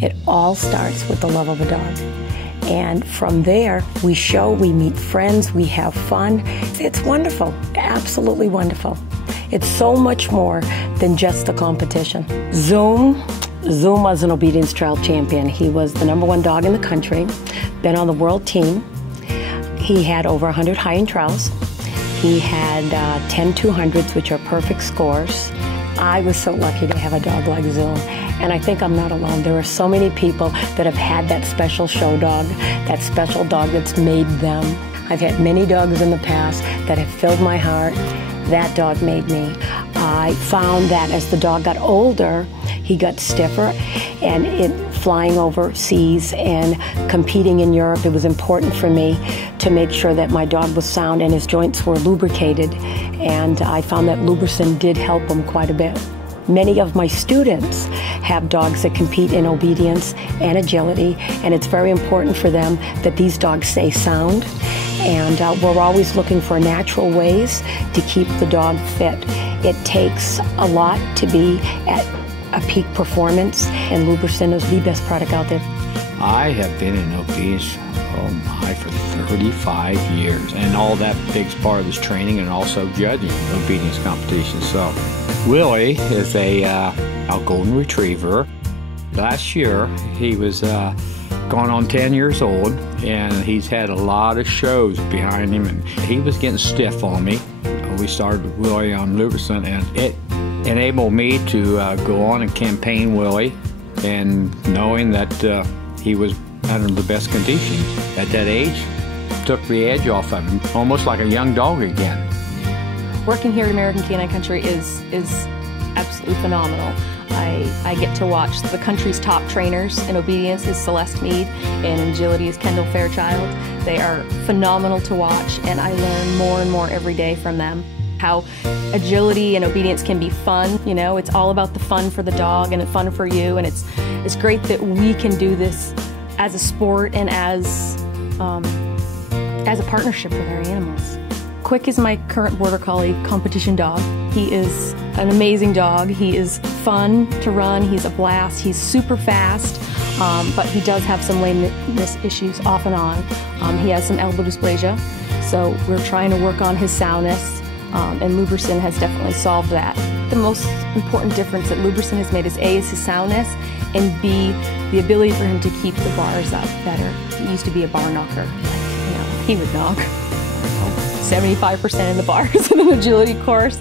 It all starts with the love of a dog. And from there, we show, we meet friends, we have fun. It's wonderful, absolutely wonderful. It's so much more than just a competition. Zoom was an obedience trial champion. He was the #1 dog in the country, been on the world team. He had over 100 high-end trials. He had 10 200s, which are perfect scores. I was so lucky to have a dog like Zoom, and I think I'm not alone. There are so many people that have had that special show dog, that special dog that's made them. I've had many dogs in the past that have filled my heart. That dog made me. I found that as the dog got older, he got stiffer, and flying overseas and competing in Europe, it was important for me to make sure that my dog was sound and his joints were lubricated, and I found that LubriSyn did help him quite a bit. Many of my students have dogs that compete in obedience and agility, and it's very important for them that these dogs stay sound, and we're always looking for natural ways to keep the dog fit. It takes a lot to be at a peak performance, and LubriSyn is the best product out there. I have been in obedience, for 35 years, and all that big part of this training and also judging obedience competitions. So Willie is a golden retriever. Last year he was going on 10 years old, and he's had a lot of shows behind him, and he was getting stiff on me. We started with Willie on LubriSyn, and it enabled me to go on and campaign Willie, and knowing that he was under the best conditions at that age, took the edge off of him, almost like a young dog again. Working here at American Canine Country is absolutely phenomenal. I get to watch the country's top trainers. In obedience is Celeste Mead, and in agility is Kendall Fairchild. They are phenomenal to watch, and I learn more and more every day from them. How agility and obedience can be fun, you know, it's all about the fun for the dog and fun for you, and it's great that we can do this as a sport and as a partnership with our animals. Quick is my current Border Collie competition dog. He is an amazing dog. He is fun to run. He's a blast. He's super fast, but he does have some lameness issues off and on. He has some elbow dysplasia, so we're trying to work on his soundness, and LubriSyn has definitely solved that. The most important difference that LubriSyn has made is A, is his soundness, and B, the ability for him to keep the bars up better. He used to be a bar knocker. He would knock 75% in the bars in an agility course.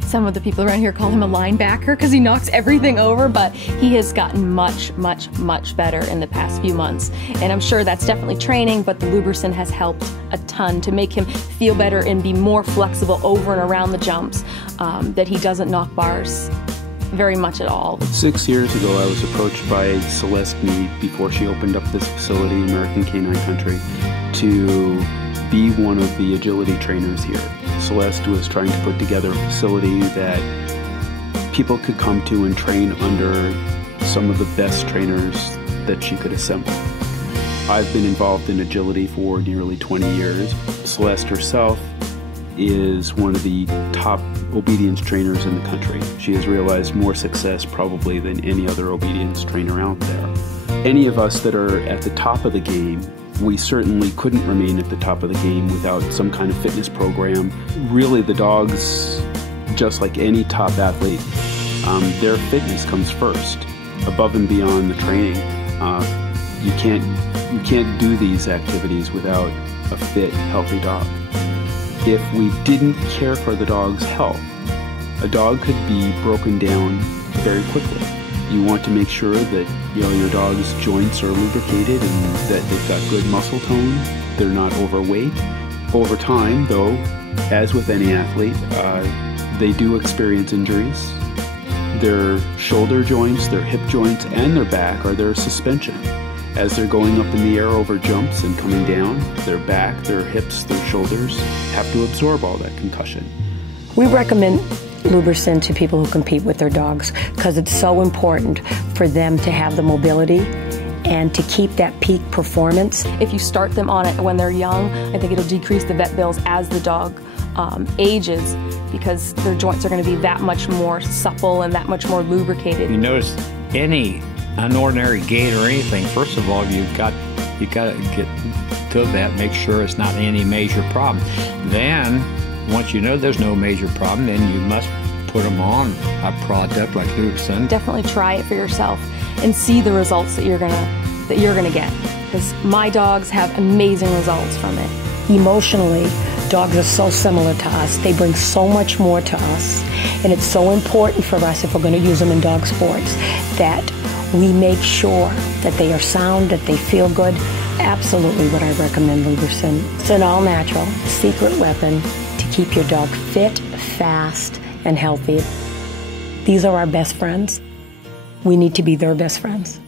Some of the people around here call him a linebacker because he knocks everything over, but he has gotten much, much, much better in the past few months. And I'm sure that's definitely training, but the LubriSyn has helped a ton to make him feel better and be more flexible over and around the jumps, that he doesn't knock bars very much at all. 6 years ago, I was approached by Celeste Mead before she opened up this facility, American Canine Country, to be one of the agility trainers here. Celeste was trying to put together a facility that people could come to and train under some of the best trainers that she could assemble. I've been involved in agility for nearly 20 years. Celeste herself is one of the top obedience trainers in the country. She has realized more success probably than any other obedience trainer out there. Any of us that are at the top of the game, we certainly couldn't remain at the top of the game without some kind of fitness program. Really, the dogs, just like any top athlete, their fitness comes first, above and beyond the training. You can't do these activities without a fit, healthy dog. If we didn't care for the dog's health, a dog could be broken down very quickly. You want to make sure that your dog's joints are lubricated and that they've got good muscle tone. They're not overweight. Over time, though, as with any athlete, they do experience injuries. Their shoulder joints, their hip joints, and their back are their suspension. As they're going up in the air over jumps and coming down, their back, their hips, their shoulders have to absorb all that concussion. We recommend LubriSyn to people who compete with their dogs because it's so important for them to have the mobility and to keep that peak performance. If you start them on it when they're young, I think it'll decrease the vet bills as the dog ages, because their joints are going to be that much more supple and that much more lubricated. You notice any an ordinary gait or anything, first of all, you got to get to that, make sure it's not any major problem. Then, once you know there's no major problem, then you must put them on a product like LubriSyn. Definitely try it for yourself and see the results that you're gonna get. Because my dogs have amazing results from it. Emotionally, dogs are so similar to us. They bring so much more to us. And it's so important for us, if we're going to use them in dog sports, that we make sure that they are sound, that they feel good. Absolutely what I recommend LubriSyn. It's an all-natural secret weapon to keep your dog fit, fast, and healthy. These are our best friends. We need to be their best friends.